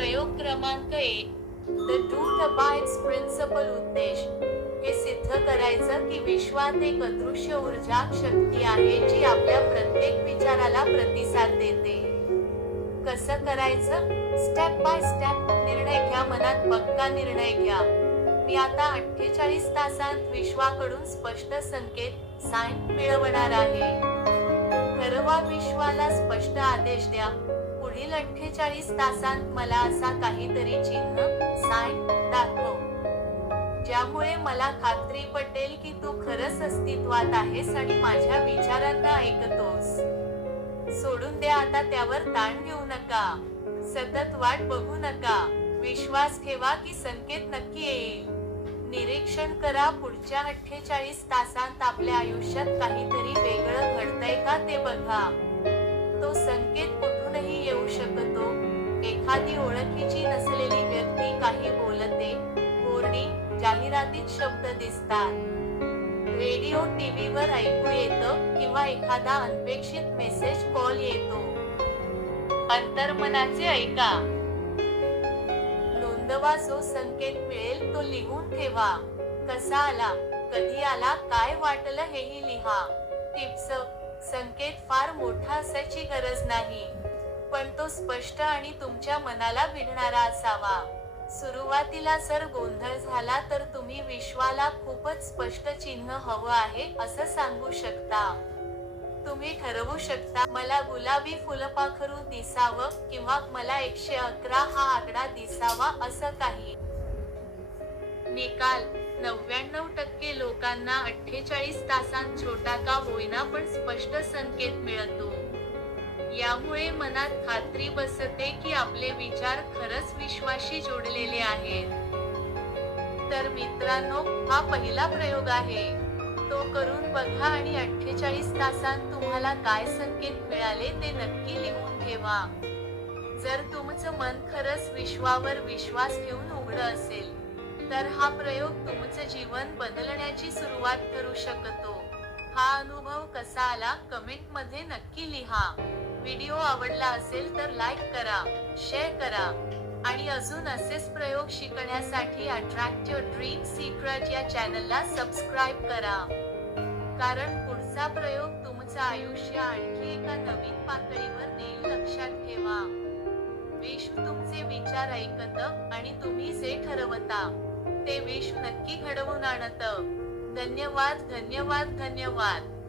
प्रयोग क्रमांक एक. द ट्रूथ अबाइड्स प्रिन्सिपल उद्देश. हे सिद्ध करायचं की विश्वात एक अदृश्य ऊर्जा शक्ती आहे जी आपल्या प्रत्येक विचाराला प्रतिसाद देते. कसं करायचं? स्टेप बाय स्टेप निर्णय घ्या मनात पक्का निर्णय घ्या. मी आता अठ्ठेचाळीस तासांत विश्वाकडून स्पष्ट संकेत साइन मिळवणार आहे. ठरवा विश्वाला स्पष्ट आदेश द्या. पुढील अठ्ठेचाळीस तासांत मला असा काहीतरी चिन्ह साइन दाखव. ज्यामुळे मला खात्री पटेल की तू खरंच अस्तित्वात आहेस आणि माझ्या विचारांना ऐकतोस. सोडून द्या आता त्यावर ताण घेऊ नका. सतत वाट बघू नका. विश्वास ठेवा की संकेत नक्की येईल. निरीक्षण करा पुढच्या अठ्ठेचाळीस तासांत आपल्या आयुष्यात काहीतरी वेगळं घडतंय का ते बघा. एखादी ओळखीची नसलेली व्यक्ती काही बोलते कोरडी जाहिरातीत शब्द दिसतात. रेडिओ टीव्हीवर ऐकू येतं किंवा एखादा अनपेक्षित मेसेज कॉल येतो. अंतर्मनाचे ऐका. नोंदवा जो संकेत मिळेल तो लिहून ठेवा. कसा आला कधी आला काय वाटलं हेही लिहा. टिप्स संकेत फार मोठा असायची गरज नाही. पण तो स्पष्ट आणि तुमच्या मनाला भिडणारा असावा. सुरुवातीला जर गोंधळ झाला तर तुम्ही विश्वाला खूपच स्पष्ट चिन्ह हवं आहे असं सांगू शकता. तुम्ही ठरवू शकता मला गुलाबी फुलपाखरू दिसावं किंवा मला एकशे अकरा हा आकडा दिसावा असं काही. निकाल नव्याण्णव टक्के लोकांना अठ्ठेचाळीस तासांत छोटा का होईना पण स्पष्ट संकेत मिळतो. यामुळे मनात खात्री बसते की आपले विचार खरंच विश्वाशी जोडलेले आहेत. तर मित्रांनो हा पहिला प्रयोग आहे. तो करून बघा आणि अठ्ठेचाळीस तासांत तुम्हाला काय संकेत मिळाले ते नक्की लिहून ठेवा. जर तुमचं मन खरंच विश्वावर विश्वास ठेवून उघड असेल तर हा प्रयोग तुमचं जीवन बदलण्याची सुरुवात करू शकतो. हा अनुभव कसा आला कमेंटमध्ये नक्की लिहा. व्हिडिओ आवडला असेल तर लाईक करा शेअर करा आणि अजून असेच प्रयोग शिकण्यासाठी अट्रॅक्टिव्ह ड्रीम सिक्रेट या चॅनलला सबस्क्राईब करा. कारण पुढचा प्रयोग तुमचं आयुष्य आणखी एका नवीन पातळीवर नेईल लक्षात ठेवा. विश्व तुमचे विचार ऐकत आणि तुम्ही जे ठरवता ते विश्व नक्की घडवून आणत. धन्यवाद धन्यवाद धन्यवाद.